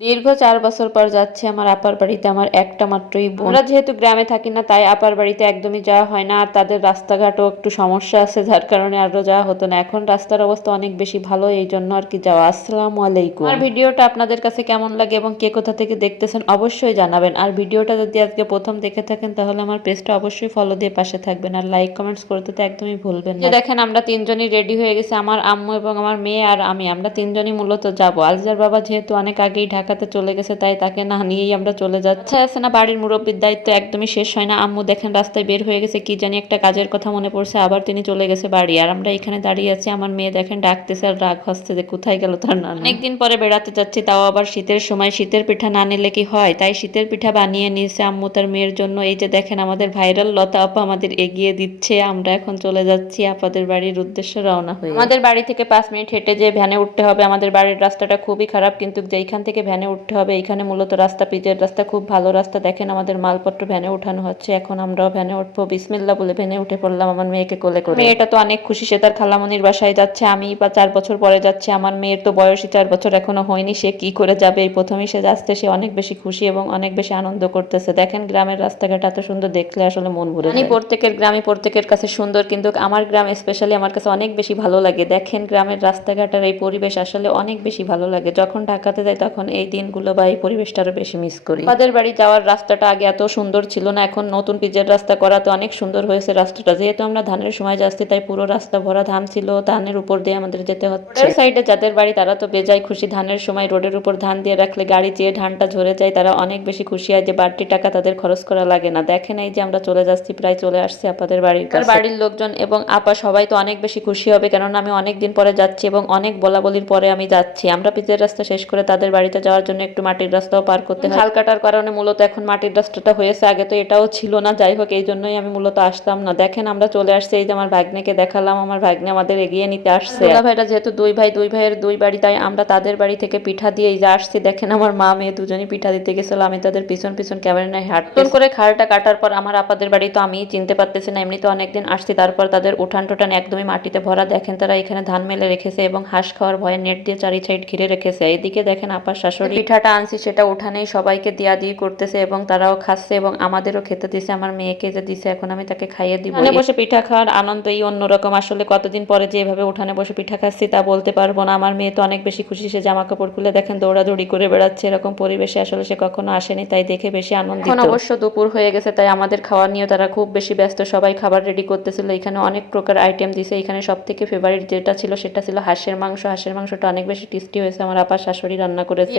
দীর্ঘ চার বছর পর যাচ্ছে আমার আপার বাড়িতে আমার একটা মাত্রই বোন। আমরা যেহেতু গ্রামে থাকি না তাই আপার বাড়িতে একদমই যাওয়া হয় না আর তাদের রাস্তাঘাটও একটু সমস্যা আছে যার কারণে আরও যাওয়া হতো না। এখন রাস্তার অবস্থা অনেক বেশি ভালো এই জন্য আর কি যাওয়া। আসসালামু আলাইকুম। আর ভিডিওটা আপনাদের কাছে কেমন লাগে এবং কে কোথা থেকে দেখতেছেন অবশ্যই জানাবেন। আর ভিডিওটা যদি আজকে প্রথম দেখে থাকেন তাহলে আমার পেজটা অবশ্যই ফলো দিয়ে পাশে থাকবেন। আর লাইক কমেন্টস করতে তো একদমই ভুলবেন না। দেখেন আমরা তিনজনই রেডি হয়ে গেছে আমার আম্মু এবং আমার মেয়ে আর আমি। আমরা তিনজনই মূলত যাব। আলজার বাবা যেহেতু অনেক আগেই ঢাকাতে চলে গেছে, তাই তাকে না নিয়েই আমরা চলে যাচ্ছি। আছে না বাড়ির মুরব্বীর দায়িত্ব একদমই শেষ হয় না। আম্মু দেখেন রাস্তায় বের হয়ে গেছে, কি জানি একটা কাজের কথা মনে পড়ছে, আবার তিনি চলে গেছে বাড়ি। আর আমরা এখানে দাঁড়িয়ে আছি, আমার মেয়ে দেখেন ডাকতেছে আর রাগ হচ্ছে যে কোথায় গেল তার না অনেকদিন পরে বেড়াতে যাচ্ছি, তাও আবার শীতের সময়। শীতের পিঠা না নিলে কি হয়? তাই শীতের পিঠা বানিয়ে নিয়েছে আম্মু তার মেয়ের জন্য। এই যে দেখেন আমাদের ভাইরাল লতা আপা আমাদের এগিয়ে দিচ্ছে, আমরা এখন চলে যাচ্ছি আপাদের বাড়ির উদ্দেশ্যে রওনা হয়ে। আমাদের বাড়ি থেকে পাঁচ মিনিট হেঁটে যে ভ্যানে উঠতে হবে। আমাদের বাড়ির রাস্তাটা খুবই খারাপ, কিন্তু যেইখান থেকে ভ্যানে উঠতে হবে। এইখানে মূলত রাস্তা পিচের রাস্তা খুব ভালো রাস্তা। দেখেন আমাদের মালপত্র ভ্যানে উঠানো হচ্ছে। এখন আমরাও ভ্যানে উঠবো। বিসমিল্লা বলে ভ্যানে উঠে পড়লাম আমার মেয়েকে কোলে করে। মেয়েটা তো অনেক খুশি। সে তার খালামনির বাসায় যাচ্ছে। আমি বা চার বছর পরে যাচ্ছে। আমার মেয়ের তো বয়সী চার বছর এখনও হয়নি। সে কি করে যাবে? এই প্রথমেই সে যাচ্ছে। সে অনেক বেশি খুশি এবং অনেক বেশি আনন্দ করতেছে। দেখেন গ্রামের রাস্তাঘাট এত সুন্দর। দেখলে আসলে মন ভরে যায়। প্রত্যেকের গ্রামে প্রত্যেকের কাছে সুন্দর। কিন্তু আমার গ্রাম স্পেশালি আমার কাছে অনেক বেশি ভালো লাগে। দেখেন গ্রামের রাস্তাঘাটের এই পরিবেশ আসলে অনেক বেশি ভালো লাগে। যখন ঢাকাতে যাই তখন এই দিনগুলো বা এই পরিবেশটা আরও বেশি মিস করি। আমাদের বাড়ি যাওয়ার রাস্তাটা আগে এত সুন্দর ছিল না এখন নতুন পিচের রাস্তা করাতে অনেক সুন্দর হয়েছে রাস্তাটা। যেহেতু আমরা ধানের সময় যাচ্ছি তাই পুরো রাস্তা ভরা ধান ছিল ধানের উপর দিয়ে আমাদের যেতে হচ্ছে। সাইডে যাদের বাড়ি তারা তো বেজায় খুশি ধানের সময় রোডের উপর ধান দিয়ে রাখলে গাড়ি যেয়ে ধানটা ঝরে যায় তারা অনেক বেশি খুশি হয় যে বাড়তি টাকা তাদের খরচ করা লাগে না। দেখেন এই যে আমরা চলে যাচ্ছি প্রায় চলে আসছি আপাদের বাড়ির কাছে। বাড়ির লোকজন এবং আপা সবাই তো অনেক বেশি খুশি হবে কেননা আমি অনেক দিন পরে যাচ্ছি এবং অনেক বলা বলির পরে আমি যাচ্ছি। আমরা পিচের রাস্তা শেষ করে তাদের বাড়িতে যাওয়ার জন্য একটু মাটির রাস্তাও পার করতে হয়। খাল কাটার কারণে মূলত এখন মাটির রাস্তাটা হয়েছে আগে তো এটাও ছিল না। যাই হোক এই জন্যই আমি মূলত আসতাম না। দেখেন আমরা চলে আসছি এই যে আমার ভাগ্নেকে দেখালাম আমার ভাগ্নে আমাদের এগিয়ে নিতে আসছে। দুলা ভাইরা যেহেতু দুই ভাই দুই ভাইয়ের দুই বাড়ি তাই আমরা তাদের বাড়ি থেকে পিঠা দিয়ে এই যে আসছি দেখেন আমার মা মেয়ে দুজনই পিঠা দিতে গেছিল। আমি তাদের পিছন পিছন ক্যামেরা নিয়ে হাঁটতে করে খালটা কাটার পর আমার আপাদের বাড়ি তো আমি চিনতে পারতেছি না। এমনিতে অনেকদিন আসছি তারপর তাদের উঠান টোটান একদমই মাটিতে ভরা। দেখেন তারা এখানে ধান মেলে রেখেছে এবং হাঁস খাওয়ার ভয়ে নেট দিয়ে চারি সাইড ঘিরে রেখেছে। এইদিকে দেখেন আপার শাশুড়ি পিঠাটা আনছি সেটা উঠানেই সবাইকে দিয়া দিয়ে করতেছে এবং তারাও খাচ্ছে এবং আমাদেরও খেতে দিছে আমার মেয়েকে যে দিছে এখন আমি তাকে খাইয়ে দিব উঠানে বসে পিঠা খাওয়ার আনন্দ এই অন্যরকম। আসলে কতদিন পরে যে এভাবে উঠানে বসে পিঠা খাচ্ছি তা বলতে পারব না। আমার মেয়ে তো অনেক বেশি খুশি সে জামা কাপড় খুলে দেখেন দৌড়াদৌড়ি করে বেড়াচ্ছে। এরকম পরিবেশে আসলে সে কখনো আসেনি তাই দেখে বেশি আনন্দ এখন অবশ্য দুপুর হয়ে গেছে তাই আমাদের খাওয়া নিয়ে তারা খুব বেশি ব্যস্ত। সবাই খাবার রেডি করতেছিল। এখানে অনেক প্রকার আইটেম দিছে। এখানে সব থেকে ফেভারিট যেটা ছিল সেটা ছিল হাঁসের মাংস। হাঁসের মাংসটা অনেক বেশি টেস্টি হয়েছে। আমার আপা শাশুড়ি রান্না করেছে।